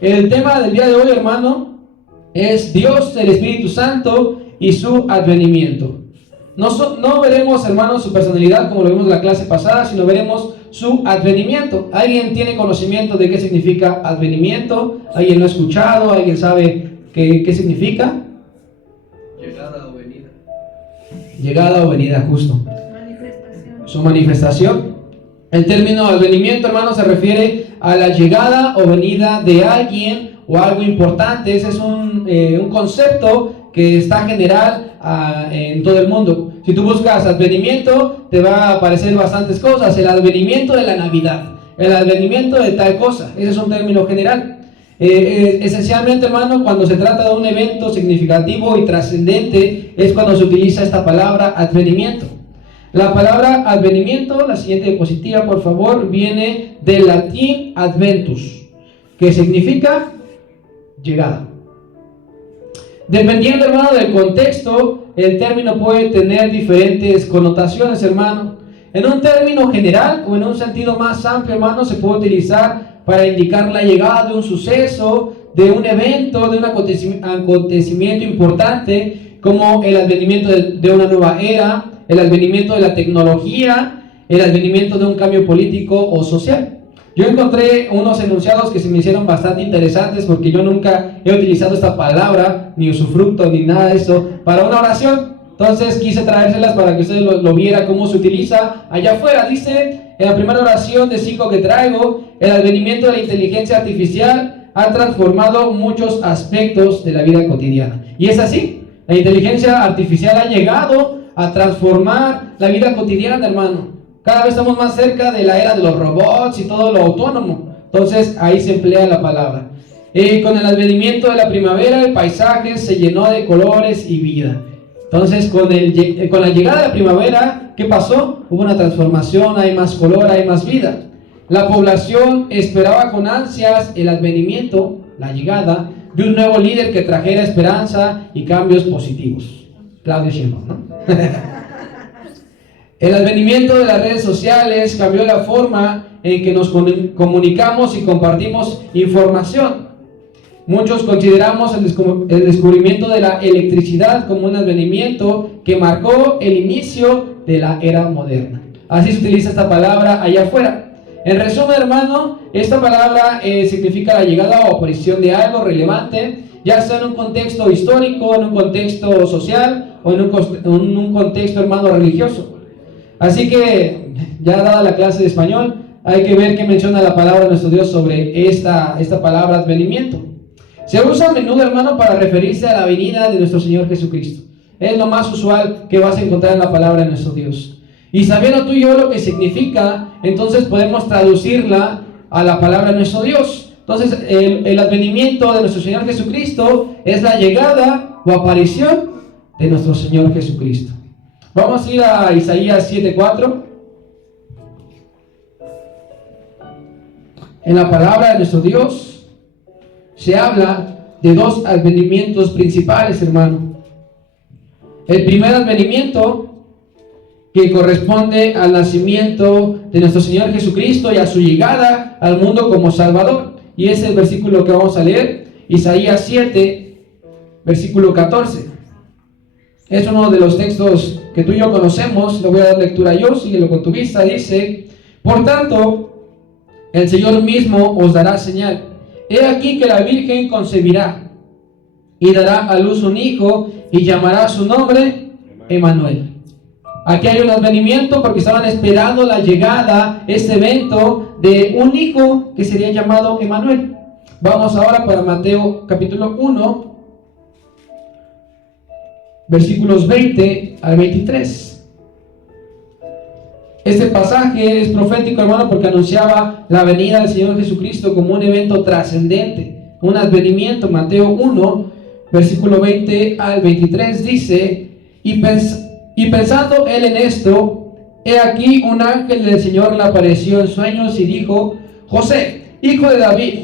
El tema del día de hoy, hermano, es Dios, el Espíritu Santo y su advenimiento. No veremos, hermano, su personalidad como lo vimos en la clase pasada, sino veremos su advenimiento. ¿Alguien tiene conocimiento de qué significa advenimiento? ¿Alguien lo ha escuchado? ¿Alguien sabe qué significa? Llegada o venida. Llegada o venida, justo. Su manifestación. El término advenimiento, hermano, se refiere a la llegada o venida de alguien o algo importante. Ese es un concepto que está general en todo el mundo. Si tú buscas advenimiento, te va a aparecer bastantes cosas. El advenimiento de la Navidad, el advenimiento de tal cosa. Ese es un término general. Esencialmente, hermano, cuando se trata de un evento significativo y trascendente, es cuando se utiliza esta palabra advenimiento. La palabra advenimiento, la siguiente diapositiva, por favor, viene del latín adventus, que significa llegada. Dependiendo, hermano, del contexto, el término puede tener diferentes connotaciones, hermano. En un término general o en un sentido más amplio, hermano, se puede utilizar para indicar la llegada de un suceso, de un evento, de un acontecimiento importante, como el advenimiento de una nueva era, el advenimiento de la tecnología, el advenimiento de un cambio político o social. Yo encontré unos enunciados que se me hicieron bastante interesantes porque yo nunca he utilizado esta palabra, ni usufructo, ni nada de eso, para una oración. Entonces quise traérselas para que ustedes lo vieran cómo se utiliza allá afuera. Dice, en la primera oración de 5 que traigo, el advenimiento de la inteligencia artificial ha transformado muchos aspectos de la vida cotidiana. Y es así, la inteligencia artificial ha llegado a transformar la vida cotidiana, hermano. Cada vez estamos más cerca de la era de los robots y todo lo autónomo. Entonces ahí se emplea la palabra. Con el advenimiento de la primavera, el paisaje se llenó de colores y vida. Entonces con la llegada de la primavera, ¿qué pasó? Hubo una transformación, hay más color, hay más vida. La población esperaba con ansias el advenimiento, la llegada de un nuevo líder que trajera esperanza y cambios positivos. Claudio Sheinbaum, ¿no? El advenimiento de las redes sociales cambió la forma en que nos comunicamos y compartimos información. Muchos consideramos el descubrimiento de la electricidad como un advenimiento que marcó el inicio de la era moderna. Así se utiliza esta palabra allá afuera. En resumen, hermano, esta palabra significa la llegada o aparición de algo relevante, ya sea en un contexto histórico, en un contexto social o en un contexto, hermano, religioso. Así que, ya dada la clase de español, hay que ver qué menciona la palabra de nuestro Dios sobre esta palabra advenimiento. Se usa a menudo, hermano, para referirse a la venida de nuestro Señor Jesucristo. Es lo más usual que vas a encontrar en la palabra de nuestro Dios. Y sabiendo tú y yo lo que significa, entonces podemos traducirla a la palabra de nuestro Dios. Entonces, el advenimiento de nuestro Señor Jesucristo es la llegada o aparición de nuestro Señor Jesucristo. Vamos a ir a Isaías 7:4. En la palabra de nuestro Dios se habla de dos advenimientos principales, hermano. El primer advenimiento, que corresponde al nacimiento de nuestro Señor Jesucristo y a su llegada al mundo como Salvador. Y es el versículo que vamos a leer, Isaías 7, versículo 14. Es uno de los textos que tú y yo conocemos. Le voy a dar lectura yo, síguelo con tu vista. Dice: por tanto, el Señor mismo os dará señal. He aquí que la Virgen concebirá y dará a luz un hijo y llamará su nombre Emmanuel. Aquí hay un advenimiento porque estaban esperando la llegada, este evento de un hijo que sería llamado Emmanuel. Vamos ahora para Mateo capítulo 1, versículos 20 al 23. Este pasaje es profético, hermano, porque anunciaba la venida del Señor Jesucristo como un evento trascendente, un advenimiento. Mateo 1, versículo 20 al 23 dice: y pensando él en esto, he aquí un ángel del Señor le apareció en sueños y dijo: José, hijo de David,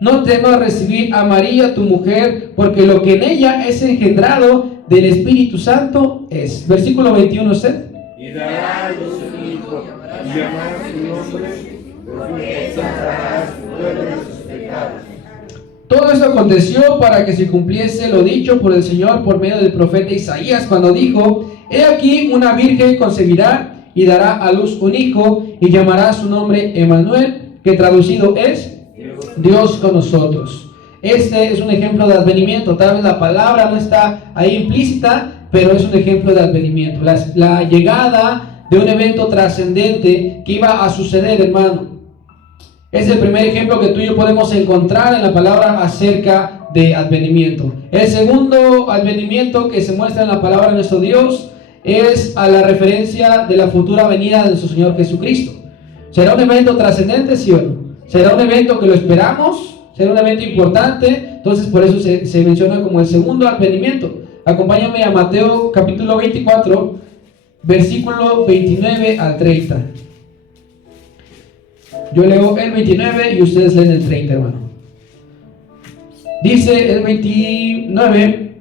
no temas recibir a María tu mujer, porque lo que en ella es engendrado del Espíritu Santo es. Versículo 21, usted. Y dará a luz un hijo, y llamará su nombre, porque salvará a su pueblo de sus pecados. Todo esto aconteció para que se cumpliese lo dicho por el Señor por medio del profeta Isaías, cuando dijo: He aquí, una virgen concebirá y dará a luz un hijo, y llamará su nombre Emmanuel, que traducido es Dios con nosotros. Este es un ejemplo de advenimiento. Tal vez la palabra no está ahí implícita, pero es un ejemplo de advenimiento. La llegada de un evento trascendente que iba a suceder, hermano. Es el primer ejemplo que tú y yo podemos encontrar en la palabra acerca de advenimiento. El segundo advenimiento que se muestra en la palabra de nuestro Dios es a la referencia de la futura venida de nuestro Señor Jesucristo. ¿Será un evento trascendente, sí o no? ¿Será un evento que lo esperamos? ¿Será un evento importante? Entonces por eso se menciona como el segundo advenimiento. Acompáñame a Mateo capítulo 24, versículo 29 al 30. Yo leo el 29 y ustedes leen el 30, hermano. Dice el 29: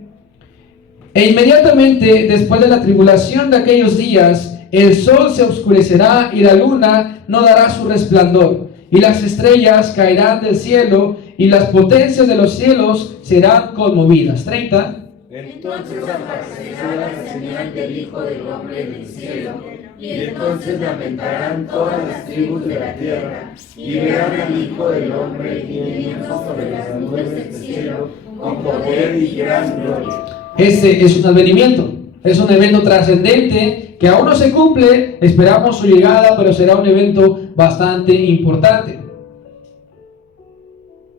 E inmediatamente después de la tribulación de aquellos días, el sol se oscurecerá y la luna no dará su resplandor, y las estrellas caerán del cielo, y las potencias de los cielos serán conmovidas. 30. Entonces aparecerá la señal del Hijo del Hombre en el cielo, y entonces lamentarán todas las tribus de la tierra, y verán al Hijo del Hombre viniendo sobre las nubes del cielo, con poder y gran gloria. Este es un advenimiento, es un evento trascendente que aún no se cumple. Esperamos su llegada, pero será un evento bastante importante.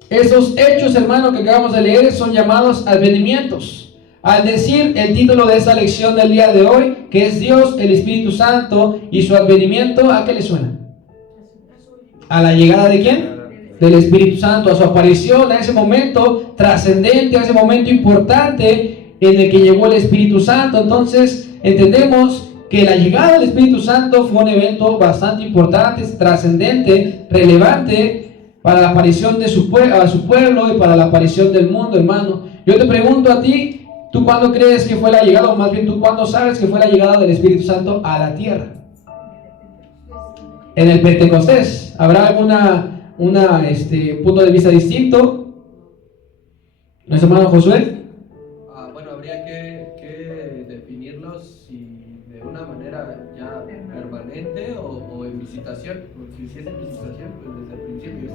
Estos hechos, hermano, que acabamos de leer son llamados advenimientos. Al decir el título de esta lección del día de hoy, que es Dios, el Espíritu Santo y su advenimiento, ¿a qué le suena? ¿A la llegada de quién? Del Espíritu Santo, a su aparición, a ese momento trascendente, a ese momento importante en el que llegó el Espíritu Santo. Entonces entendemos que la llegada del Espíritu Santo fue un evento bastante importante, trascendente, relevante para la aparición de a su pueblo y para la aparición del mundo, hermano. Yo te pregunto a ti, ¿tú cuándo crees que fue la llegada, o más bien tú cuándo sabes que fue la llegada del Espíritu Santo a la tierra? En el Pentecostés. ¿Habrá alguna punto de vista distinto? ¿Nuestro hermano Josué? Bueno, habría que definirlos si de una manera ya permanente o en visitación. Porque si es en visitación, pues desde el principio.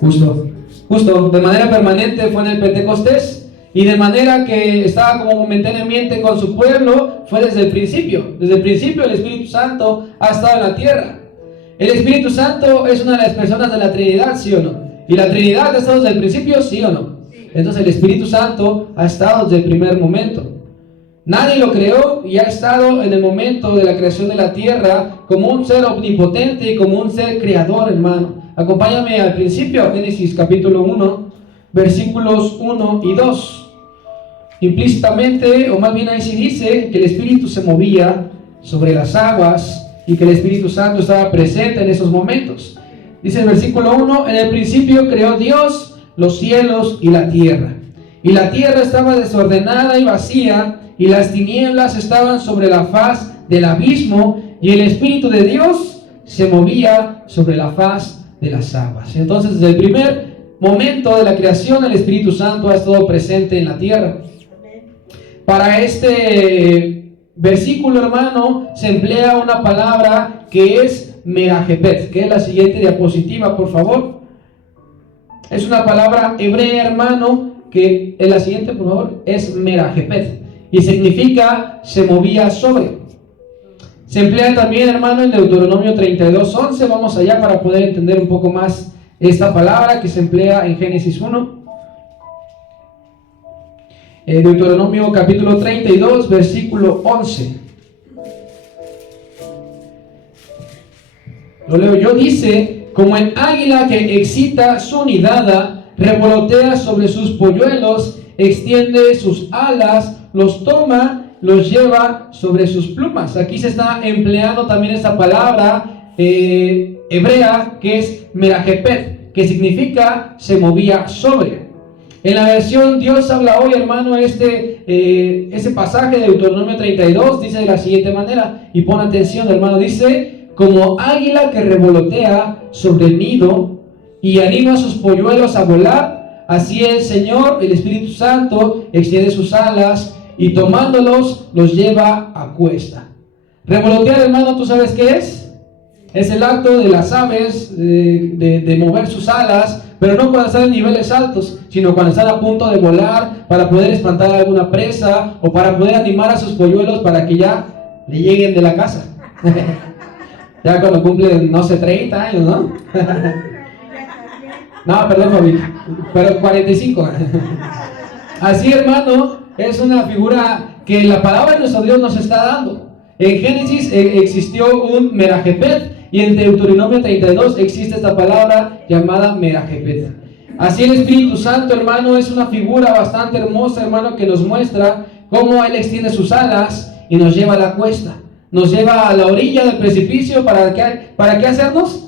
Justo. De manera permanente fue en el Pentecostés. Y de manera que estaba como momentáneamente con su pueblo, fue desde el principio. Desde el principio el Espíritu Santo ha estado en la tierra. El Espíritu Santo es una de las personas de la Trinidad, ¿sí o no? ¿Y la Trinidad ha estado desde el principio, sí o no? Entonces el Espíritu Santo ha estado desde el primer momento. Nadie lo creó y ha estado en el momento de la creación de la tierra como un ser omnipotente y como un ser creador, hermano. Acompáñame al principio, Génesis capítulo 1, versículos 1 y 2. Implícitamente, o más bien ahí sí dice que el Espíritu se movía sobre las aguas y que el Espíritu Santo estaba presente en esos momentos. Dice el versículo 1: En el principio creó Dios los cielos y la tierra. Y la tierra estaba desordenada y vacía, y las tinieblas estaban sobre la faz del abismo, y el Espíritu de Dios se movía sobre la faz de las aguas. Entonces, desde el primer momento de la creación, el Espíritu Santo ha estado presente en la tierra. Para este versículo, hermano, se emplea una palabra que es merajepet, que es la siguiente diapositiva, por favor. Es una palabra hebrea, hermano, que en la siguiente, por favor, es merajepet, y significa se movía sobre. Se emplea también, hermano, en Deuteronomio 32:11. Vamos allá para poder entender un poco más esta palabra que se emplea en Génesis 1. Deuteronomio capítulo 32, versículo 11. Lo leo yo, dice: Como el águila que excita su nidada, revolotea sobre sus polluelos, extiende sus alas, los toma, los lleva sobre sus plumas. Aquí se está empleando también esta palabra hebrea que es merajepet, que significa se movía sobre. En la versión Dios habla hoy, hermano, ese pasaje de Deuteronomio 32 dice de la siguiente manera, y pon atención, hermano, dice: como águila que revolotea sobre el nido y anima a sus polluelos a volar, Así el Señor, el Espíritu Santo, extiende sus alas y tomándolos, los lleva a cuesta. Revolotear, hermano, ¿tú sabes qué es? Es el acto de las aves de mover sus alas, pero no cuando están en niveles altos, sino cuando están a punto de volar para poder espantar a alguna presa o para poder animar a sus polluelos para que ya le lleguen de la casa. Ya cuando cumplen, no sé, 30 años, ¿no? No, perdón, Fabi, pero 45. Así, hermano, es una figura que la palabra de nuestro Dios nos está dando. En Génesis existió un Merajepet, y en Deuteronomio 32 existe esta palabra llamada Merajepet. Así el Espíritu Santo, hermano, es una figura bastante hermosa, hermano, que nos muestra cómo Él extiende sus alas y nos lleva a la cuesta. Nos lleva a la orilla del precipicio. ¿Para qué hacernos?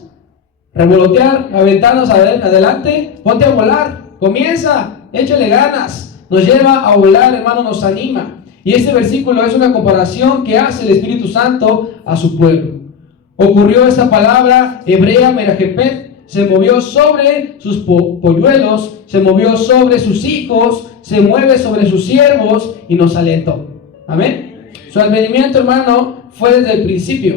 Revolotear, aventarnos adelante, ponte a volar, comienza, échale ganas. Nos lleva a volar, hermano, nos anima. Y este versículo es una comparación que hace el Espíritu Santo a su pueblo. Ocurrió esta palabra hebrea, Merajepet, se movió sobre sus polluelos, se movió sobre sus hijos, se mueve sobre sus siervos y nos alentó. Amén. Su advenimiento, hermano, fue desde el principio.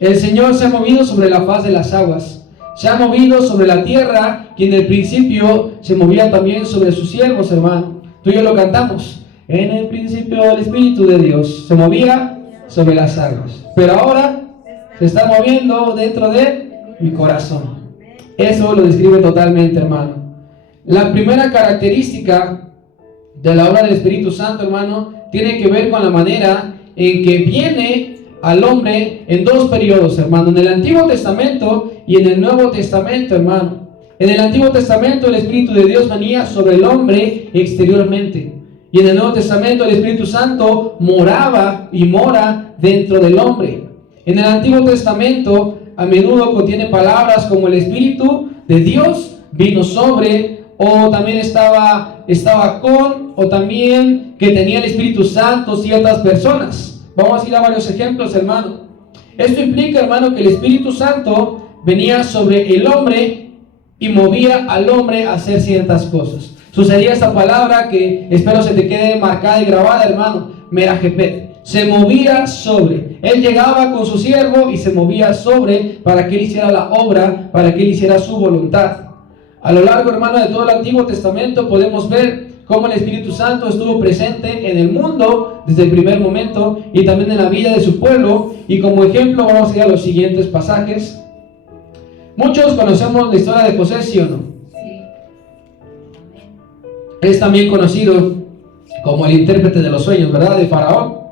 El Señor se ha movido sobre la faz de las aguas, se ha movido sobre la tierra, que en el principio se movía también sobre sus siervos, hermano. Tú y yo lo cantamos. En el principio el Espíritu de Dios se movía sobre las aguas, pero ahora se está moviendo dentro de mi corazón. Eso lo describe totalmente, hermano. La primera característica de la obra del Espíritu Santo, hermano, tiene que ver con la manera en que viene al hombre en dos periodos, hermano. En el Antiguo Testamento y en el Nuevo Testamento, hermano. En el Antiguo Testamento el Espíritu de Dios venía sobre el hombre exteriormente. Y en el Nuevo Testamento el Espíritu Santo moraba y mora dentro del hombre. En el Antiguo Testamento a menudo contiene palabras como el Espíritu de Dios vino sobre, o también estaba con, o también que tenía el Espíritu Santo ciertas personas. Vamos a ir a varios ejemplos, hermano. Esto implica, hermano, que el Espíritu Santo venía sobre el hombre y movía al hombre a hacer ciertas cosas. Sucedía esta palabra que espero se te quede marcada y grabada, hermano, Merajepet. Se movía sobre. Él llegaba con su siervo y se movía sobre para que él hiciera la obra, para que él hiciera su voluntad. A lo largo, hermano, de todo el Antiguo Testamento podemos ver cómo el Espíritu Santo estuvo presente en el mundo desde el primer momento y también en la vida de su pueblo. Y como ejemplo vamos a ir a los siguientes pasajes. Muchos conocemos la historia de José, ¿sí o no? Sí. Es también conocido como el intérprete de los sueños, ¿verdad? De Faraón.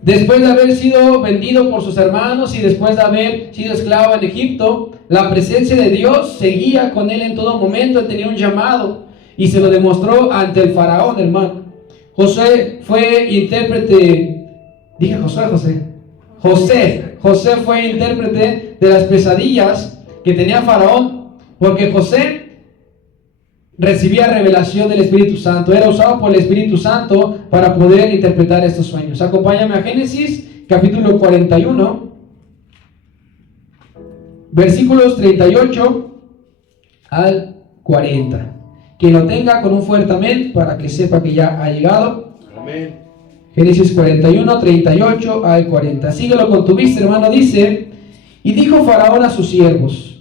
Después de haber sido vendido por sus hermanos y después de haber sido esclavo en Egipto, la presencia de Dios seguía con él en todo momento. Él tenía un llamado y se lo demostró ante el faraón, hermano. José fue intérprete, dije José fue intérprete de las pesadillas que tenía Faraón, porque José recibía revelación del Espíritu Santo, era usado por el Espíritu Santo para poder interpretar estos sueños. Acompáñame a Génesis capítulo 41, versículos 38 al 40. Quien lo tenga con un fuerte amén para que sepa que ya ha llegado. Amén. Génesis 41, 38 al 40. Síguelo con tu vista, hermano. Dice: y dijo Faraón a sus siervos: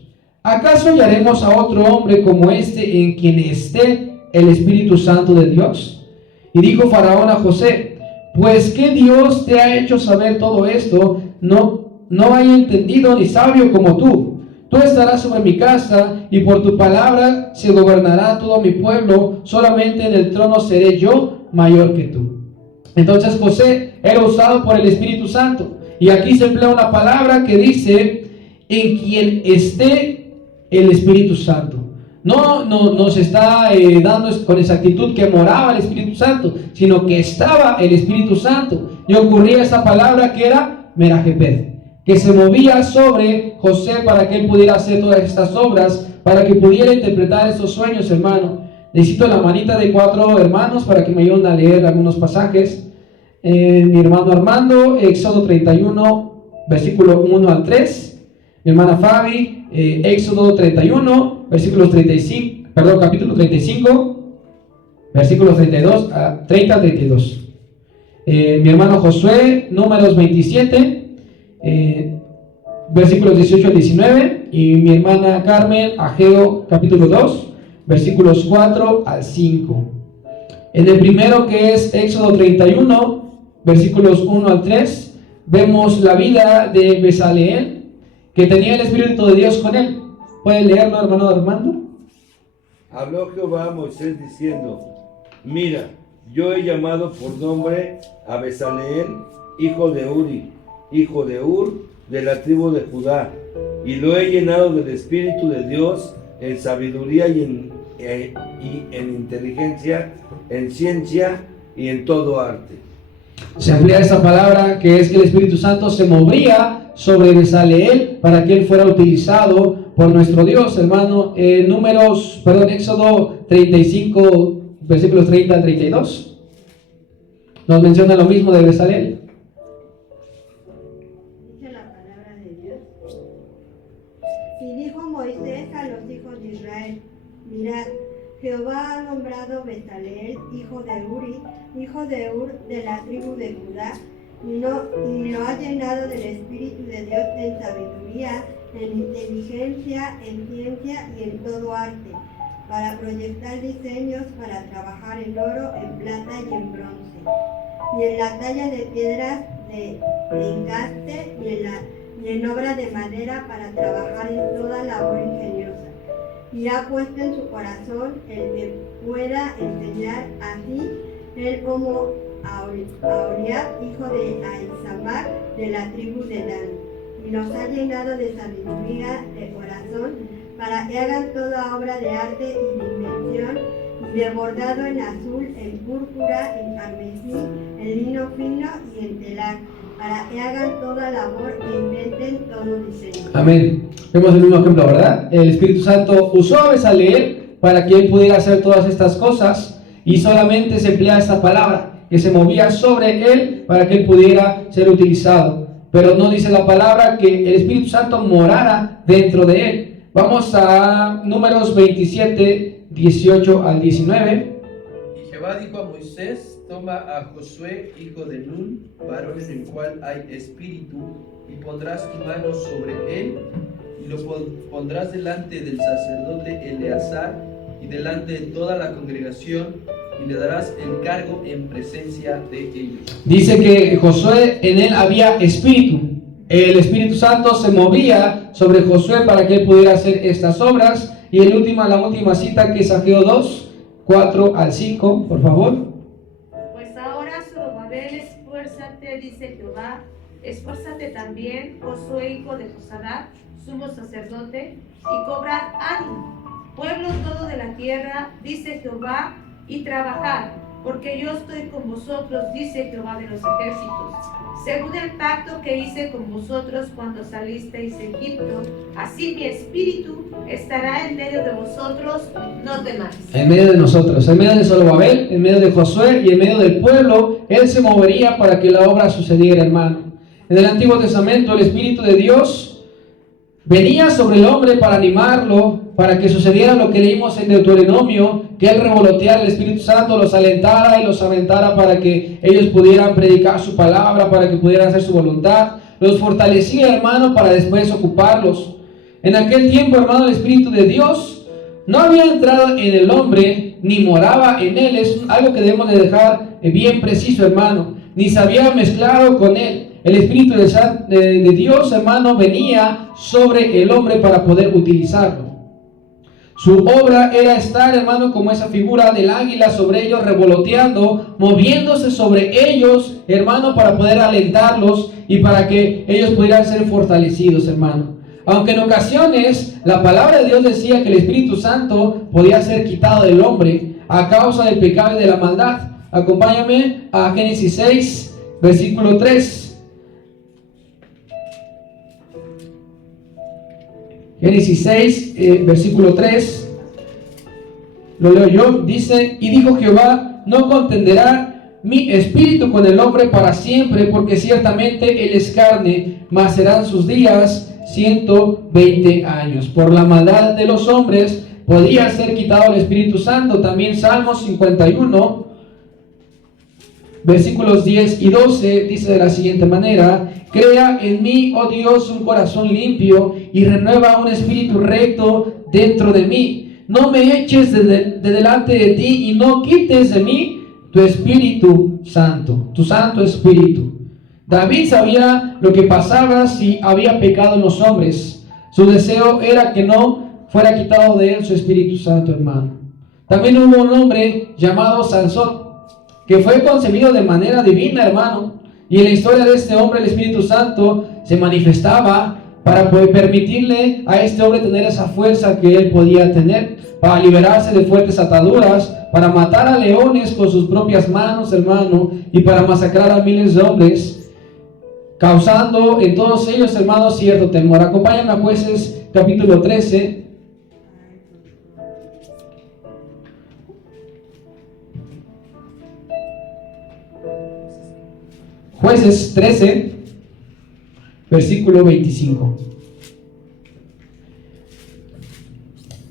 ¿acaso hallaremos a otro hombre como este en quien esté el Espíritu Santo de Dios? Y dijo Faraón a José: pues ¿qué Dios te ha hecho saber todo esto? No hay entendido ni sabio como tú. Tú estarás sobre mi casa, y por tu palabra se gobernará todo mi pueblo. Solamente en el trono seré yo mayor que tú. Entonces José era usado por el Espíritu Santo. Y aquí se emplea una palabra que dice: en quien esté el Espíritu Santo. No nos está dando con exactitud que moraba el Espíritu Santo, sino que estaba el Espíritu Santo. Y ocurría esa palabra que era Merajepet, que se movía sobre José para que él pudiera hacer todas estas obras, para que pudiera interpretar estos sueños, hermano. Necesito la manita de 4 hermanos para que me ayuden a leer algunos pasajes. Mi hermano Armando, Éxodo 31, versículo 1 al 3. Mi hermana Fabi, Éxodo 31, versículos 35 capítulo 35, versículos 30 al 32. Mi hermano Josué, Números 27, versículos 18 al 19, y mi hermana Carmen, Ageo, capítulo 2, versículos 4 al 5. En el primero, que es Éxodo 31, versículos 1 al 3, vemos la vida de Bezaleel, que tenía el Espíritu de Dios con él. ¿Pueden leerlo, hermano Armando? Habló Jehová a Moisés diciendo: mira, yo he llamado por nombre a Bezaleel, hijo de Uri, hijo de Ur, de la tribu de Judá, y lo he llenado del Espíritu de Dios en sabiduría y en inteligencia, en ciencia y en todo arte. Se amplía esta palabra, que es que el Espíritu Santo se movía sobre Bezaleel para que él fuera utilizado por nuestro Dios, hermano. Éxodo 35, versículos 30 al 32, nos menciona lo mismo de Bezaleel. Dice la palabra de Dios. Y dijo Moisés a los hijos de Israel: mirad, Jehová ha nombrado Bezaleel, hijo de Uri, hijo de Ur, de la tribu de Judá, y lo ha llenado del Espíritu de Dios en sabiduría, en inteligencia, en ciencia y en todo arte, para proyectar diseños, para trabajar en oro, en plata y en bronce, y en la talla de piedras de engaste y en obra de madera, para trabajar en toda labor ingeniosa. Y ha puesto en su corazón el que pueda enseñar así él como a Oliab, hijo de Ahisamach, de la tribu de Dan, y los ha llenado de sabiduría de corazón, para que hagan toda obra de arte y de invención, y de bordado en azul, en púrpura, en carmesí, en lino fino y en telar, para que hagan toda labor e inventen todo diseño. Amén. Vemos el mismo ejemplo, ¿verdad? El Espíritu Santo usó a Bezaleel para que él pudiera hacer todas estas cosas, y solamente se emplea esta palabra, que se movía sobre él para que él pudiera ser utilizado. Pero no dice la palabra que el Espíritu Santo morara dentro de él. Vamos a Números 27, 18 al 19. Y Jehová dijo a Moisés: toma a Josué, hijo de Nun, varón en el cual hay espíritu, y pondrás tu mano sobre él, y lo pondrás delante del sacerdote Eleazar, y delante de toda la congregación, y le darás el cargo en presencia de ellos. Dice que Josué, en él había espíritu. El Espíritu Santo se movía sobre Josué para que él pudiera hacer estas obras. Y la última cita, que es Ageo 2, 4 al 5, por favor. Pues ahora, Zorobabel, esfuérzate, dice Jehová, esfuérzate también, Josué, hijo de Josadac, sumo sacerdote, y cobrad ánimo, pueblo todo de la tierra, dice Jehová, y trabajad, porque yo estoy con vosotros, dice Jehová de los ejércitos, según el pacto que hice con vosotros cuando salisteis de Egipto, así mi espíritu estará en medio de vosotros, no temáis. En medio de nosotros, en medio de Zorobabel, en medio de Josué y en medio del pueblo, él se movería para que la obra sucediera, hermano. En el Antiguo Testamento, el Espíritu de Dios venía sobre el hombre para animarlo, para que sucediera lo que leímos en Deuteronomio, que él revoloteara, el Espíritu Santo los alentara y los aventara para que ellos pudieran predicar su palabra, para que pudieran hacer su voluntad. Los fortalecía, hermano, para después ocuparlos. En aquel tiempo, hermano, el Espíritu de Dios no había entrado en el hombre, ni moraba en él. Es algo que debemos de dejar bien preciso, hermano. Ni se había mezclado con él. El Espíritu de Dios, hermano, venía sobre el hombre para poder utilizarlo. Su obra era estar, hermano, como esa figura del águila sobre ellos, revoloteando, moviéndose sobre ellos, hermano, para poder alentarlos y para que ellos pudieran ser fortalecidos, hermano. Aunque en ocasiones la palabra de Dios decía que el Espíritu Santo podía ser quitado del hombre a causa del pecado y de la maldad. Acompáñame a Génesis 6, versículo 3. Génesis 6, versículo 3, lo leo yo, dice: y dijo Jehová, no contenderá mi espíritu con el hombre para siempre, porque ciertamente él es carne, mas serán sus días 120 años. Por la maldad de los hombres podía ser quitado el Espíritu Santo. También Salmos 51, versículos 10 y 12, dice de la siguiente manera: crea en mí, oh Dios, un corazón limpio y renueva un espíritu recto dentro de mí. No me eches de delante de ti y no quites de mí tu Espíritu Santo, tu Santo Espíritu. David sabía lo que pasaba si había pecado en los hombres. Su deseo era que no fuera quitado de él su Espíritu Santo, hermano. También hubo un hombre llamado Sansón, que fue concebido de manera divina, hermano. Y en la historia de este hombre, el Espíritu Santo se manifestaba para poder permitirle a este hombre tener esa fuerza que él podía tener, para liberarse de fuertes ataduras, para matar a leones con sus propias manos, hermano, y para masacrar a miles de hombres, causando en todos ellos, hermanos, cierto temor. Acompáñame a Jueces capítulo 13. Jueces 13, versículo 25.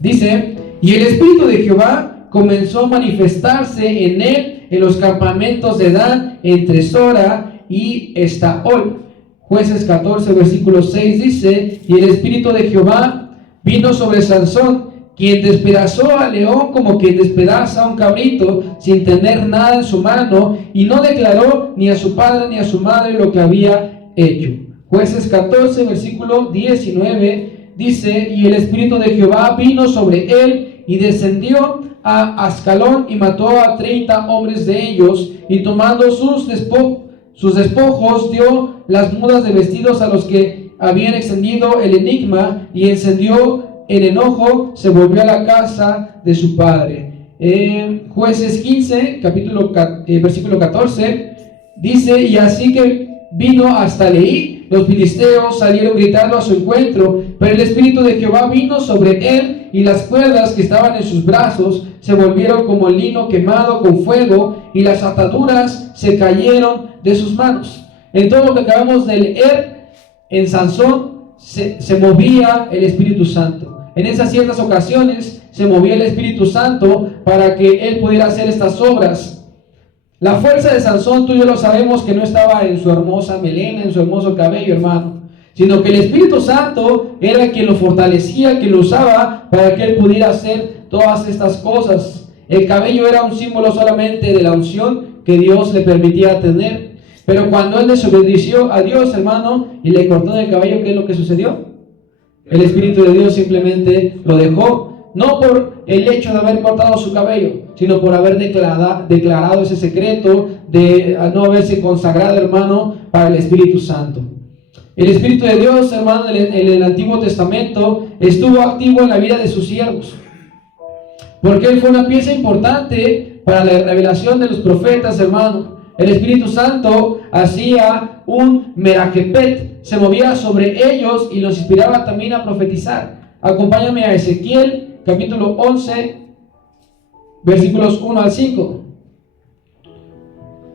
Dice: y el Espíritu de Jehová comenzó a manifestarse en él en los campamentos de Dan, entre Sora y Estaol. Jueces 14, versículo 6 dice: y el Espíritu de Jehová vino sobre Sansón, quien despedazó al león como quien despedaza a un cabrito, sin tener nada en su mano, y no declaró ni a su padre ni a su madre lo que había hecho. Jueces 14, versículo 19 dice: y el Espíritu de Jehová vino sobre él, y descendió a Ascalón, y mató a 30 hombres de ellos, y tomando sus despojos, dio las mudas de vestidos a los que habían extendido el enigma, y encendió en enojo, se volvió a la casa de su padre. Jueces 15, versículo 14, dice: y así que vino hasta Leí, los filisteos salieron gritando a su encuentro, pero el Espíritu de Jehová vino sobre él, y las cuerdas que estaban en sus brazos se volvieron como lino quemado con fuego, y las ataduras se cayeron de sus manos. En todo lo que acabamos de leer, en Sansón se movía el Espíritu Santo. En esas ciertas ocasiones se movía el Espíritu Santo para que él pudiera hacer estas obras. La fuerza de Sansón, tú y yo lo sabemos, que no estaba en su hermosa melena, en su hermoso cabello, hermano, sino que el Espíritu Santo era quien lo fortalecía, quien lo usaba para que él pudiera hacer todas estas cosas. El cabello era un símbolo solamente de la unción que Dios le permitía tener. Pero cuando él desobedeció a Dios, hermano, y le cortó el cabello, ¿qué es lo que sucedió? El Espíritu de Dios simplemente lo dejó, no por el hecho de haber cortado su cabello, sino por haber declarado ese secreto, de no haberse consagrado, hermano, para el Espíritu Santo. El Espíritu de Dios, hermano, en el Antiguo Testamento estuvo activo en la vida de sus siervos, porque él fue una pieza importante para la revelación de los profetas, hermano. El Espíritu Santo hacía un merajepet, se movía sobre ellos y los inspiraba también a profetizar. Acompáñame a Ezequiel, capítulo 11, versículos 1 al 5.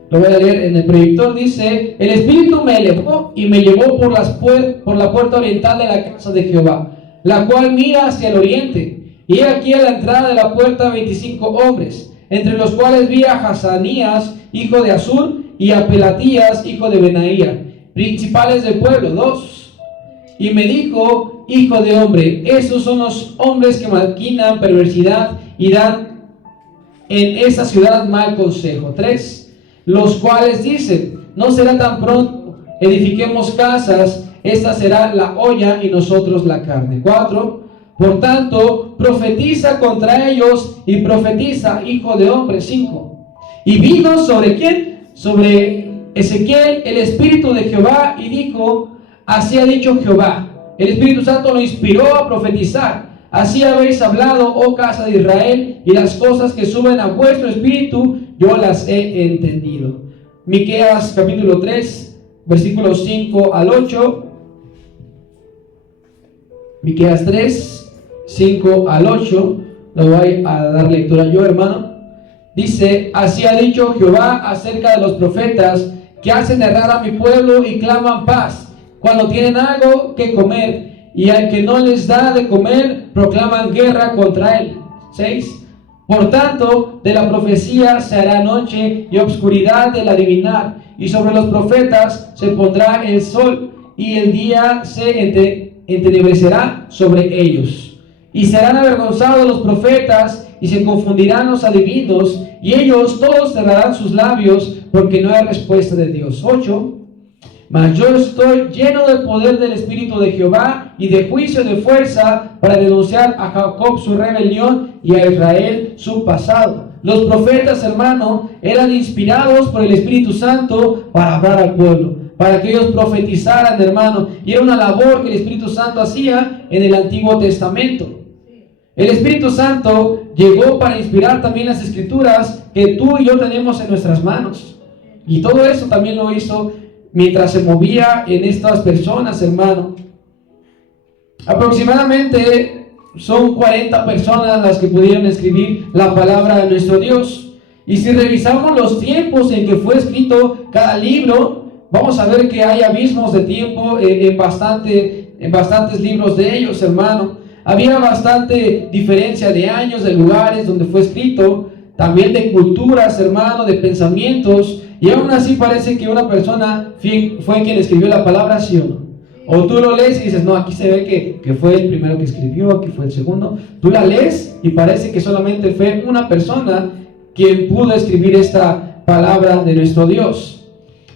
Lo voy a leer en el proyector. Dice: el Espíritu me elevó y me llevó por la puerta oriental de la casa de Jehová, la cual mira hacia el oriente. Y aquí a la entrada de la puerta 25 hombres, entre los cuales vi a Hazanías, hijo de Azur, y a Pelatías, hijo de Benaía, principales del pueblo. 2. Y me dijo: hijo de hombre, esos son los hombres que maquinan perversidad y dan en esa ciudad mal consejo. 3. Los cuales dicen: no será tan pronto edifiquemos casas, esta será la olla y nosotros la carne. 4. Por tanto, profetiza contra ellos y profetiza, hijo de hombre. 5. Y vino sobre ¿quién? Sobre Ezequiel el Espíritu de Jehová, y dijo: así ha dicho Jehová. El Espíritu Santo lo inspiró a profetizar: así habéis hablado, oh casa de Israel, y las cosas que suben a vuestro espíritu, yo las he entendido. Miqueas capítulo 3, versículos 5 al 8. Miqueas 3, 5 al 8, lo voy a dar lectura yo, hermano. Dice: así ha dicho Jehová acerca de los profetas que hacen errar a mi pueblo y claman paz, cuando tienen algo que comer, y al que no les da de comer, proclaman guerra contra él. 6. Por tanto, de la profecía se hará noche y obscuridad del adivinar, y sobre los profetas se pondrá el sol, y el día se entenebrecerá sobre ellos. Y serán avergonzados los profetas, y se confundirán los adivinos, y ellos todos cerrarán sus labios, porque no hay respuesta de Dios. 8. Mas yo estoy lleno del poder del Espíritu de Jehová y de juicio de fuerza para denunciar a Jacob su rebelión y a Israel su pasado. Los profetas, hermano, eran inspirados por el Espíritu Santo para hablar al pueblo, para que ellos profetizaran, hermano. Y era una labor que el Espíritu Santo hacía en el Antiguo Testamento. El Espíritu Santo llegó para inspirar también las Escrituras que tú y yo tenemos en nuestras manos. Y todo eso también lo hizo mientras se movía en estas personas, hermano. Aproximadamente son 40 personas las que pudieron escribir la palabra de nuestro Dios. Y si revisamos los tiempos en que fue escrito cada libro, vamos a ver que hay abismos de tiempo en bastantes libros de ellos, hermano. Había bastante diferencia de años, de lugares donde fue escrito, también de culturas, hermano, de pensamientos. Y aún así parece que una persona fue quien escribió la palabra, ¿sí o no? O tú lo lees y dices, no, aquí se ve que fue el primero que escribió, aquí fue el segundo. Tú la lees y parece que solamente fue una persona quien pudo escribir esta palabra de nuestro Dios.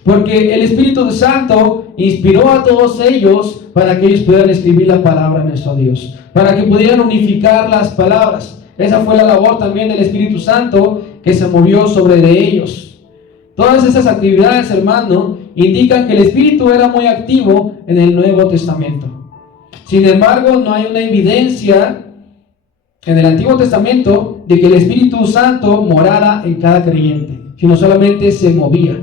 Porque el Espíritu Santo inspiró a todos ellos para que ellos pudieran escribir la palabra de nuestro Dios, para que pudieran unificar las palabras. Esa fue la labor también del Espíritu Santo que se movió sobre de ellos. Todas esas actividades, hermano, indican que el Espíritu era muy activo en el Nuevo Testamento. Sin embargo, no hay una evidencia en el Antiguo Testamento de que el Espíritu Santo morara en cada creyente, sino solamente se movía.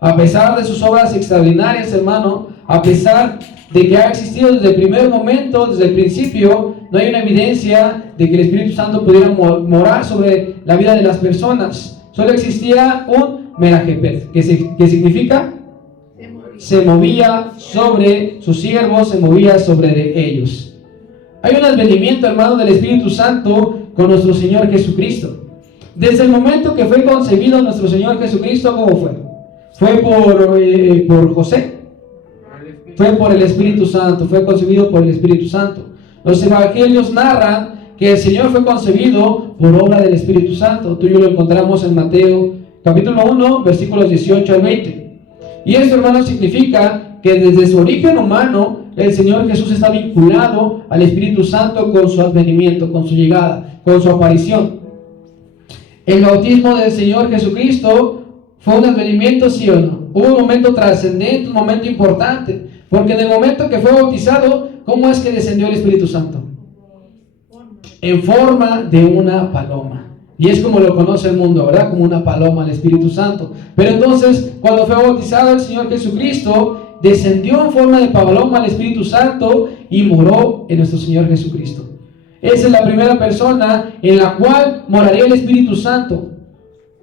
A pesar de sus obras extraordinarias, hermano, a pesar de que ha existido desde el primer momento, desde el principio, no hay una evidencia de que el Espíritu Santo pudiera morar sobre la vida de las personas. Solo existía un Merajepet, que significa se movía sobre sus siervos, se movía sobre de ellos. Hay un advenimiento, hermano, del Espíritu Santo con nuestro Señor Jesucristo. Desde el momento que fue concebido nuestro Señor Jesucristo, ¿cómo fue? Fue por José, fue por el Espíritu Santo, fue concebido por el Espíritu Santo. Los evangelios narran que el Señor fue concebido por obra del Espíritu Santo. Tú y yo lo encontramos en Mateo capítulo 1, versículos 18 al 20. Y esto, hermano, significa que desde su origen humano, el Señor Jesús está vinculado al Espíritu Santo con su advenimiento, con su llegada, con su aparición. El bautismo del Señor Jesucristo fue un advenimiento, ¿sí o no? Hubo un momento trascendente, un momento importante, porque en el momento que fue bautizado, ¿cómo es que descendió el Espíritu Santo? En forma de una paloma. Y es como lo conoce el mundo, ¿verdad? Como una paloma, el Espíritu Santo. Pero entonces, cuando fue bautizado el Señor Jesucristo, descendió en forma de paloma el Espíritu Santo y moró en nuestro Señor Jesucristo. Esa es la primera persona en la cual moraría el Espíritu Santo.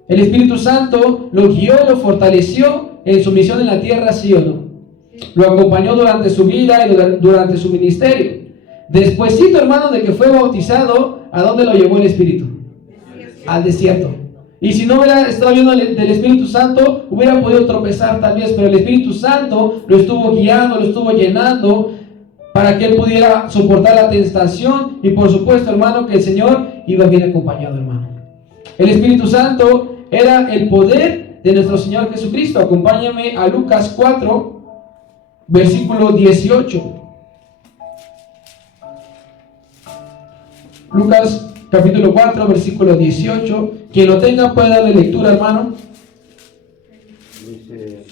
El Espíritu Santo lo guió, lo fortaleció en su misión en la tierra, ¿sí o no? Lo acompañó durante su vida y durante su ministerio. Despuésito, hermano, de que fue bautizado, ¿a dónde lo llevó el Espíritu? Al desierto. Y si no hubiera estado lleno del Espíritu Santo, hubiera podido tropezar tal vez, pero el Espíritu Santo lo estuvo guiando, lo estuvo llenando para que él pudiera soportar la tentación. Y por supuesto, hermano, que el Señor iba bien acompañado, hermano. El Espíritu Santo era el poder de nuestro Señor Jesucristo. Acompáñame a Lucas 4, versículo 18. Lucas capítulo 4, versículo 18. Quien lo tenga puede darle lectura, hermano. Dice: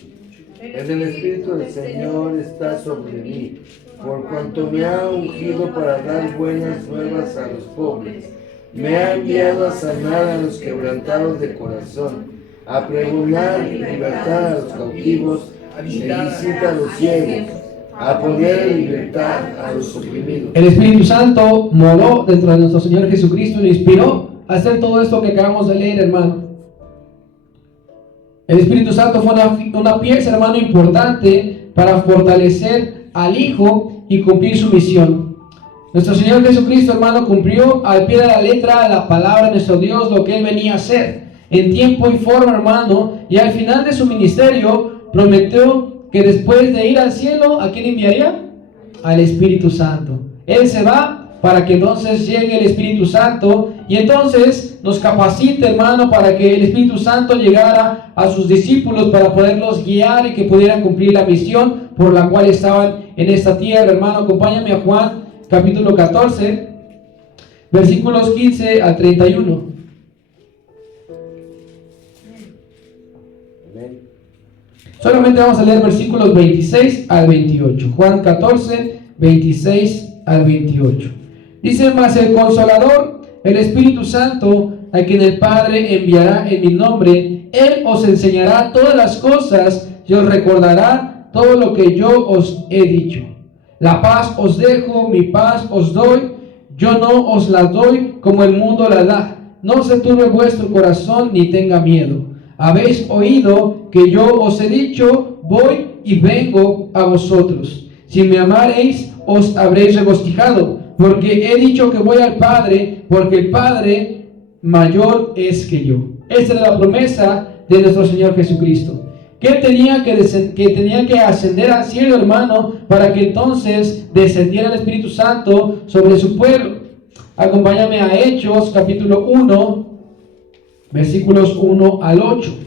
el Espíritu del Señor está sobre mí, por cuanto me ha ungido para dar buenas nuevas a los pobres. Me ha enviado a sanar a los quebrantados de corazón, a pregonar libertad a los cautivos, y visita a los ciegos, a poner en libertad a los oprimidos. El Espíritu Santo moró dentro de nuestro Señor Jesucristo y lo inspiró a hacer todo esto que acabamos de leer, hermano. El Espíritu Santo fue una pieza, hermano, importante para fortalecer al Hijo y cumplir su misión. Nuestro Señor Jesucristo, hermano, cumplió al pie de la letra la palabra de nuestro Dios, lo que Él venía a hacer, en tiempo y forma, hermano, y al final de su ministerio prometió que después de ir al cielo, ¿a quién enviaría? Al Espíritu Santo. Él se va para que entonces llegue el Espíritu Santo y entonces nos capacite, hermano, para que el Espíritu Santo llegara a sus discípulos para poderlos guiar y que pudieran cumplir la misión por la cual estaban en esta tierra. Hermano, acompáñame a Juan capítulo 14, versículos 15 al 31. Solamente vamos a leer versículos 26 al 28. Juan 14, 26 al 28. Dice: mas el Consolador, el Espíritu Santo, a quien el Padre enviará en mi nombre, Él os enseñará todas las cosas y os recordará todo lo que yo os he dicho. La paz os dejo, mi paz os doy. Yo no os la doy como el mundo la da. No se turbe vuestro corazón ni tenga miedo. Habéis oído que yo os he dicho: voy y vengo a vosotros. Si me amareis, os habréis regocijado, porque he dicho que voy al Padre, porque el Padre mayor es que yo. Esa es la promesa de nuestro Señor Jesucristo. Que tenía que ascender al cielo, hermano, para que entonces descendiera el Espíritu Santo sobre su pueblo. Acompáñame a Hechos capítulo 1, versículos 1 al 8.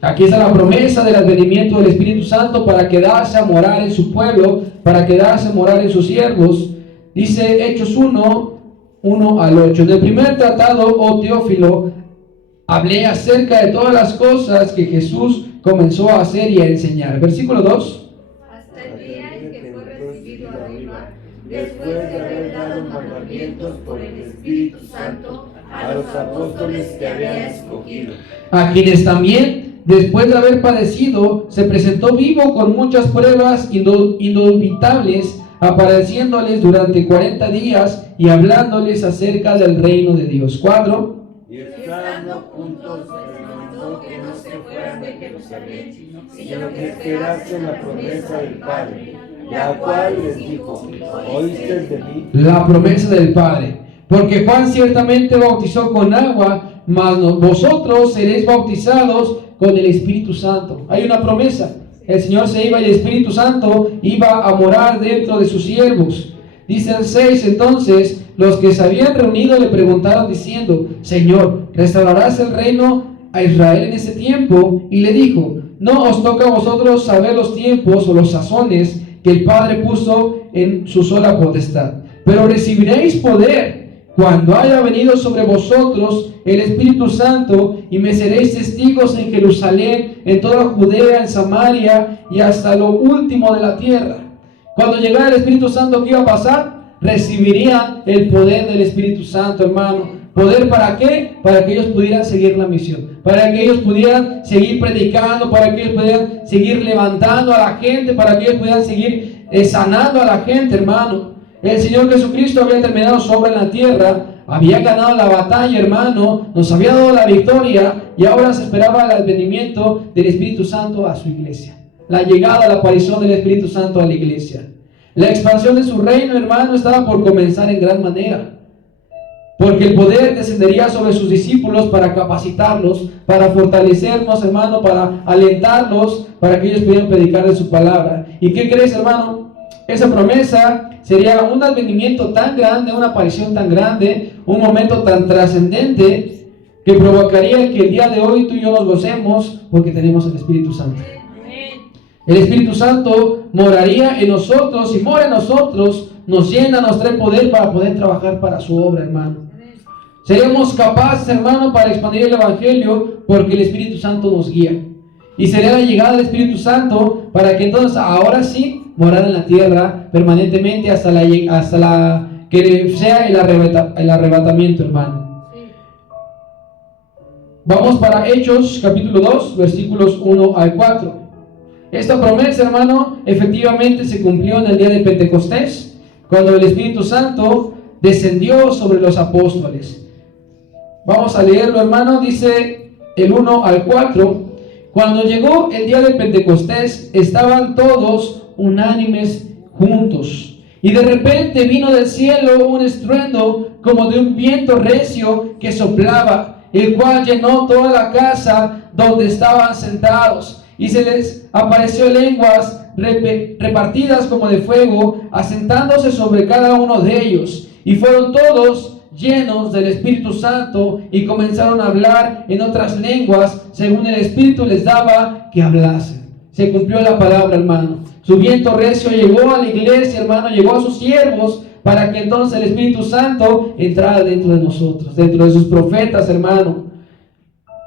Aquí está la promesa del advenimiento del Espíritu Santo para quedarse a morar en su pueblo, para quedarse a morar en sus siervos. Dice Hechos 1, 1 al 8. En el primer tratado, oh Teófilo, hablé acerca de todas las cosas que Jesús comenzó a hacer y a enseñar. Versículo 2. Hasta el día en que fue recibido arriba, después de haber dado mandamientos por el Espíritu Santo a los apóstoles que había escogido. A quienes también, después de haber padecido, se presentó vivo con muchas pruebas indubitables, apareciéndoles durante 40 días y hablándoles acerca del reino de Dios. 4. Y estando juntos, les mandó que no se fueran de Jerusalén, sino que esperasen la promesa del Padre, la cual les dijo: ¿oísteis de mí? La promesa del Padre. Porque Juan ciertamente bautizó con agua, mas vosotros seréis bautizados con el Espíritu Santo. Hay una promesa. El Señor se iba y el Espíritu Santo iba a morar dentro de sus siervos. Dice el 6, entonces los que se habían reunido le preguntaron diciendo: Señor, ¿restaurarás el reino a Israel en ese tiempo? Y le dijo: no os toca a vosotros saber los tiempos o los sazones que el Padre puso en su sola potestad, pero recibiréis poder cuando haya venido sobre vosotros el Espíritu Santo, y me seréis testigos en Jerusalén, en toda Judea, en Samaria y hasta lo último de la tierra. Cuando llegara el Espíritu Santo, ¿qué iba a pasar? Recibirían el poder del Espíritu Santo, hermano. ¿Poder para qué? Para que ellos pudieran seguir la misión, para que ellos pudieran seguir predicando, para que ellos pudieran seguir levantando a la gente, para que ellos pudieran seguir sanando a la gente, hermano. El Señor Jesucristo había terminado su obra en la tierra, había ganado la batalla, hermano, nos había dado la victoria, y ahora se esperaba el advenimiento del Espíritu Santo a su iglesia, la llegada, la aparición del Espíritu Santo a la iglesia. La expansión de su reino, hermano, estaba por comenzar en gran manera, porque el poder descendería sobre sus discípulos para capacitarlos, para fortalecernos, hermano, para alentarlos, para que ellos pudieran predicar de su palabra. ¿Y qué crees, hermano? Esa promesa sería un advenimiento tan grande, una aparición tan grande, un momento tan trascendente, que provocaría que el día de hoy tú y yo nos gocemos porque tenemos el Espíritu Santo. El Espíritu Santo moraría en nosotros, y mora en nosotros, nos llena, nos trae poder para poder trabajar para su obra, hermano. Seremos capaces, hermano, para expandir el Evangelio porque el Espíritu Santo nos guía. Y sería la llegada del Espíritu Santo para que entonces, ahora sí, morar en la tierra permanentemente hasta que sea el arrebatamiento, hermano. Vamos para Hechos capítulo 2, versículos 1 al 4. Esta promesa, hermano, efectivamente se cumplió en el día de Pentecostés, cuando el Espíritu Santo descendió sobre los apóstoles. Vamos a leerlo, hermano. Dice el 1 al 4. Cuando llegó el día de Pentecostés, estaban todos unánimes juntos. Y de repente vino del cielo un estruendo como de un viento recio que soplaba, el cual llenó toda la casa donde estaban sentados. Y se les apareció lenguas repartidas como de fuego, asentándose sobre cada uno de ellos. Y fueron todos llenos del Espíritu Santo y comenzaron a hablar en otras lenguas según el Espíritu les daba que hablasen. Se cumplió la palabra, hermano. Su viento recio llegó a la iglesia, hermano, llegó a sus siervos para que entonces el Espíritu Santo entrara dentro de nosotros, dentro de sus profetas, hermano.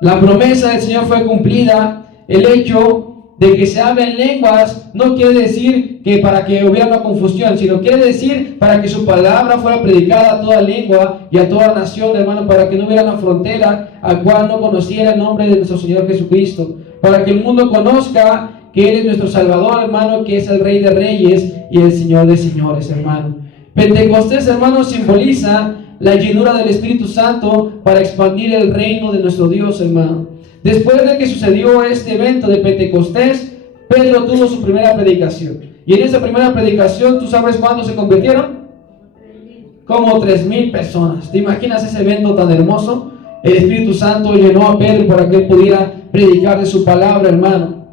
La promesa del Señor fue cumplida. El hecho de que se hablen lenguas no quiere decir que para que hubiera una confusión, sino quiere decir para que su palabra fuera predicada a toda lengua y a toda nación, hermano, para que no hubiera una frontera al cual no conociera el nombre de nuestro Señor Jesucristo, para que el mundo conozca que Él es nuestro Salvador, hermano, que es el Rey de Reyes y el Señor de Señores, hermano. Pentecostés, hermano, simboliza la llenura del Espíritu Santo para expandir el reino de nuestro Dios, hermano. Después de que sucedió este evento de Pentecostés, Pedro tuvo su primera predicación. Y en esa primera predicación, ¿tú sabes cuándo se convirtieron? Como 3,000 personas. ¿Te imaginas ese evento tan hermoso? El Espíritu Santo llenó a Pedro para que él pudiera predicar de su palabra, hermano.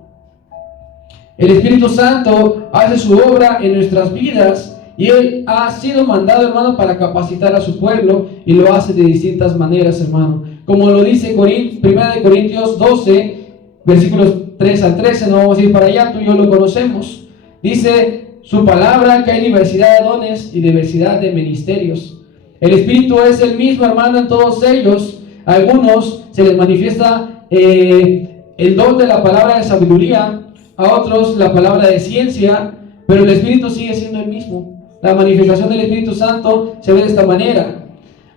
El Espíritu Santo hace su obra en nuestras vidas y Él ha sido mandado, hermano, para capacitar a su pueblo, y lo hace de distintas maneras, hermano. Como lo dice 1 Corintios 12, versículos 3 al 13, no vamos a ir para allá, tú y yo lo conocemos. Dice su palabra que hay diversidad de dones y diversidad de ministerios. El Espíritu es el mismo, hermano, en todos ellos. A algunos se les manifiesta el don de la palabra de sabiduría, a otros la palabra de ciencia, pero el Espíritu sigue siendo el mismo. La manifestación del Espíritu Santo se ve de esta manera.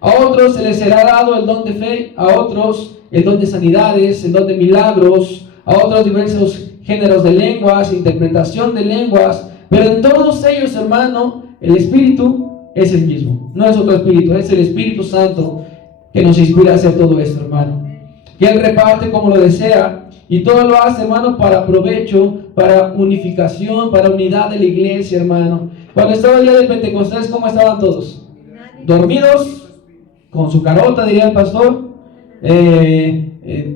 A otros se les será dado el don de fe, a otros el don de sanidades, el don de milagros, a otros diversos géneros de lenguas, interpretación de lenguas, pero en todos ellos, hermano, el Espíritu es el mismo. No es otro Espíritu, es el Espíritu Santo que nos inspira a hacer todo esto, hermano. Que Él reparte como lo desea, y todo lo hace, hermano, para provecho, para unificación, para unidad de la iglesia, hermano. Cuando estaba el día de Pentecostés, ¿cómo estaban todos? Dormidos, con su carota, diría el pastor,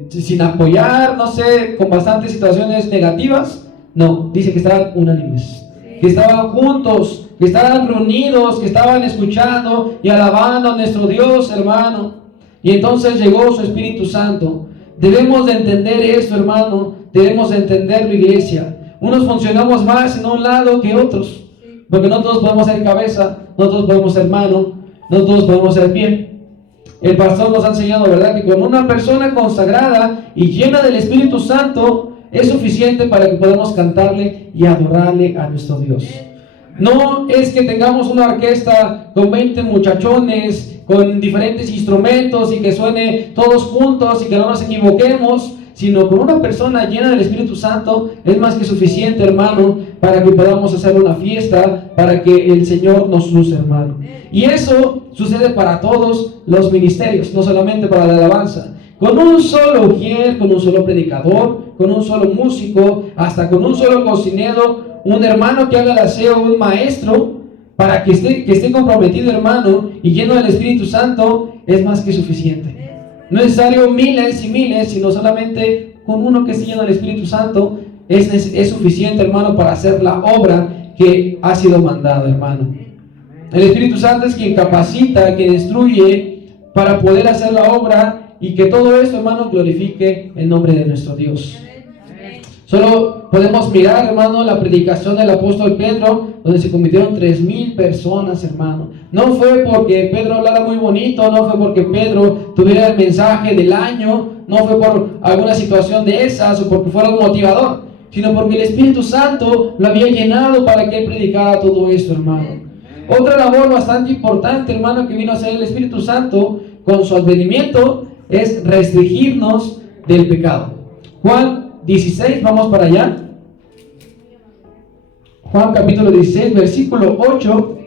sin apoyar, no sé, con bastantes situaciones negativas. No, dice que estaban unánimes, que estaban juntos, que estaban reunidos, que estaban escuchando y alabando a nuestro Dios, hermano. Y entonces llegó su Espíritu Santo. Debemos de entender esto, hermano. Debemos de entenderlo, iglesia. Unos funcionamos más en un lado que otros, porque no todos podemos ser cabeza, no todos podemos ser mano, no todos podemos ser pie. El pastor nos ha enseñado, ¿verdad?, que con una persona consagrada y llena del Espíritu Santo es suficiente para que podamos cantarle y adorarle a nuestro Dios. No es que tengamos una orquesta con 20 muchachones, con diferentes instrumentos y que suene todos juntos y que no nos equivoquemos, sino con una persona llena del Espíritu Santo es más que suficiente, hermano, para que podamos hacer una fiesta, para que el Señor nos use, hermano. Y eso sucede para todos los ministerios, no solamente para la alabanza. Con un solo ujier, con un solo predicador, con un solo músico, hasta con un solo cocinero, un hermano que haga el aseo, un maestro, para que esté comprometido, hermano, y lleno del Espíritu Santo, es más que suficiente. No es necesario miles y miles, sino solamente con uno que esté lleno del Espíritu Santo es suficiente, hermano, para hacer la obra que ha sido mandada, hermano. El Espíritu Santo es quien capacita, quien instruye para poder hacer la obra, y que todo esto, hermano, glorifique el nombre de nuestro Dios. Solo podemos mirar, hermano, la predicación del apóstol Pedro, donde se convirtieron 3,000 personas, hermano. No fue porque Pedro hablara muy bonito, no fue porque Pedro tuviera el mensaje del año, no fue por alguna situación de esas o porque fuera un motivador, sino porque el Espíritu Santo lo había llenado para que él predicara todo esto, hermano. Otra labor bastante importante, hermano, que vino a hacer el Espíritu Santo con su advenimiento es restringirnos del pecado. Juan 16, vamos para allá. Juan capítulo 16, versículo 8,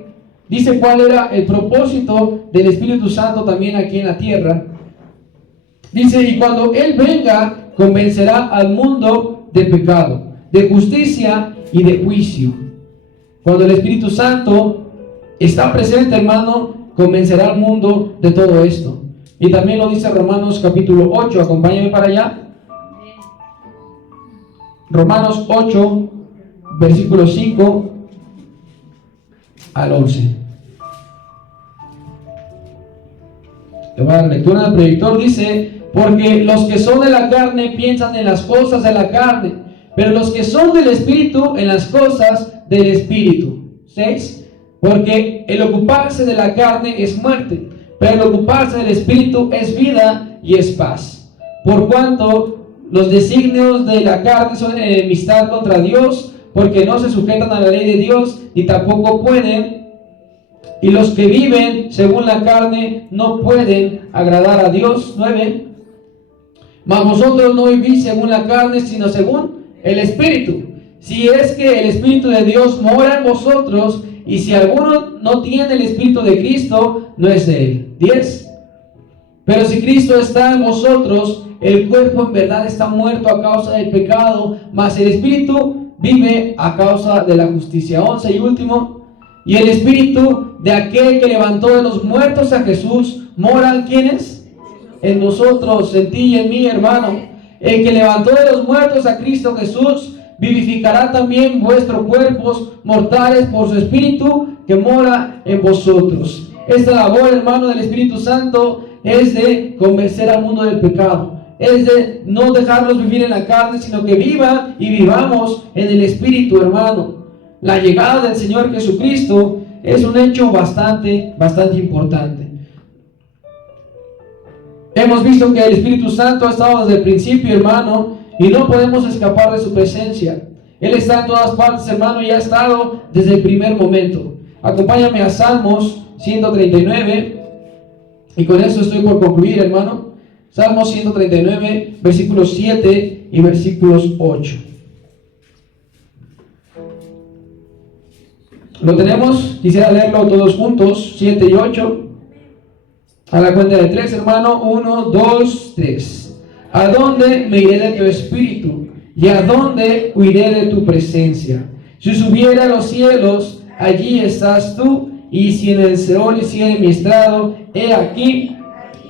dice cuál era el propósito del Espíritu Santo también aquí en la tierra. Dice, y cuando Él venga, convencerá al mundo de pecado, de justicia y de juicio. Cuando el Espíritu Santo está presente, hermano, convencerá al mundo de todo esto. Y también lo dice Romanos capítulo 8, acompáñame para allá. Romanos 8, versículos 5 al 11. Le voy a dar lectura del proyector. Dice: porque los que son de la carne piensan en las cosas de la carne, pero los que son del Espíritu en las cosas del Espíritu. 6. Porque el ocuparse de la carne es muerte, pero el ocuparse del Espíritu es vida y es paz. Por cuanto los designios de la carne son enemistad contra Dios, porque no se sujetan a la ley de Dios, ni tampoco pueden. Y los que viven según la carne no pueden agradar a Dios. 9. Mas vosotros no vivís según la carne, sino según el Espíritu. Si es que el Espíritu de Dios mora en vosotros, y si alguno no tiene el Espíritu de Cristo, no es de él. 10. Pero si Cristo está en vosotros, el cuerpo en verdad está muerto a causa del pecado, mas el Espíritu vive a causa de la justicia. 11 y último. Y el Espíritu de aquel que levantó de los muertos a Jesús, ¿moran quiénes? En nosotros, en ti y en mí, hermano. El que levantó de los muertos a Cristo Jesús, vivificará también vuestros cuerpos mortales por su Espíritu que mora en vosotros. Esta labor, hermano, del Espíritu Santo es de convencer al mundo del pecado. Es de no dejarlos vivir en la carne, sino que viva y vivamos en el Espíritu, hermano. La llegada del Señor Jesucristo es un hecho bastante importante. Hemos visto que el Espíritu Santo ha estado desde el principio, hermano, y no podemos escapar de su presencia. Él está en todas partes, hermano, y ha estado desde el primer momento. Acompáñame a Salmos 139, y con eso estoy por concluir, hermano. Salmos 139, versículos 7 y versículos 8. ¿Lo tenemos? Quisiera leerlo todos juntos, 7 y 8. A la cuenta de 3, hermano. 1, 2, 3. ¿A dónde me iré de tu espíritu? ¿Y a dónde huiré de tu presencia? Si subiera a los cielos, allí estás tú. Y si en el Seol hiciere mi estrado, he aquí,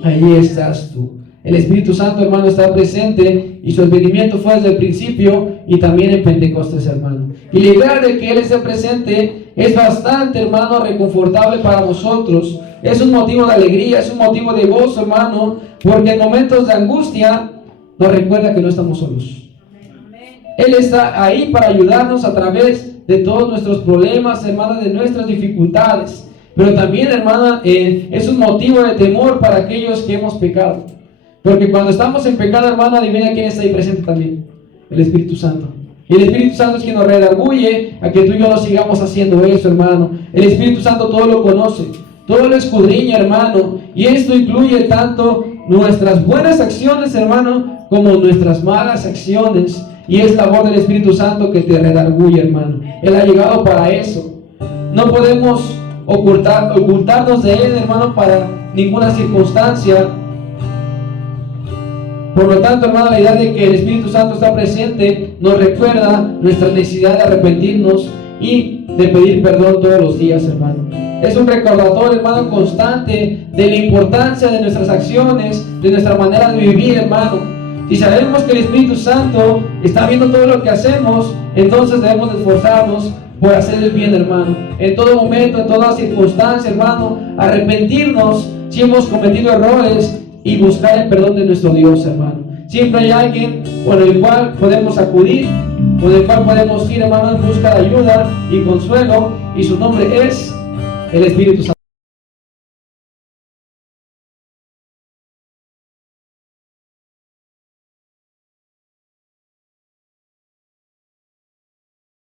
allí estás tú. El Espíritu Santo, hermano, está presente, y su advenimiento fue desde el principio y también en Pentecostés, hermano. Y la idea de que Él esté presente es bastante, hermano, reconfortable para nosotros. Es un motivo de alegría, es un motivo de gozo, hermano, porque en momentos de angustia nos recuerda que no estamos solos. Él está ahí para ayudarnos a través de todos nuestros problemas, hermana, de nuestras dificultades. Pero también, hermana, es un motivo de temor para aquellos que hemos pecado. Porque cuando estamos en pecado, hermano, adivina quién está ahí presente también: el Espíritu Santo. Y el Espíritu Santo es quien nos redarguye a que tú y yo no sigamos haciendo eso, hermano. El Espíritu Santo todo lo conoce, todo lo escudriña, hermano. Y esto incluye tanto nuestras buenas acciones, hermano, como nuestras malas acciones. Y es labor del Espíritu Santo que te redarguye, hermano. Él ha llegado para eso. No podemos ocultarnos de Él, hermano, para ninguna circunstancia. Por lo tanto, hermano, la idea de que el Espíritu Santo está presente nos recuerda nuestra necesidad de arrepentirnos y de pedir perdón todos los días, hermano. Es un recordatorio, hermano, constante de la importancia de nuestras acciones, de nuestra manera de vivir, hermano. Si sabemos que el Espíritu Santo está viendo todo lo que hacemos, entonces debemos esforzarnos por hacer el bien, hermano. En todo momento, en toda circunstancia, hermano, arrepentirnos si hemos cometido errores y buscar el perdón de nuestro Dios, hermano. Siempre hay alguien con el cual podemos acudir, con el cual podemos ir, hermano, en busca de ayuda y consuelo, y su nombre es el Espíritu Santo.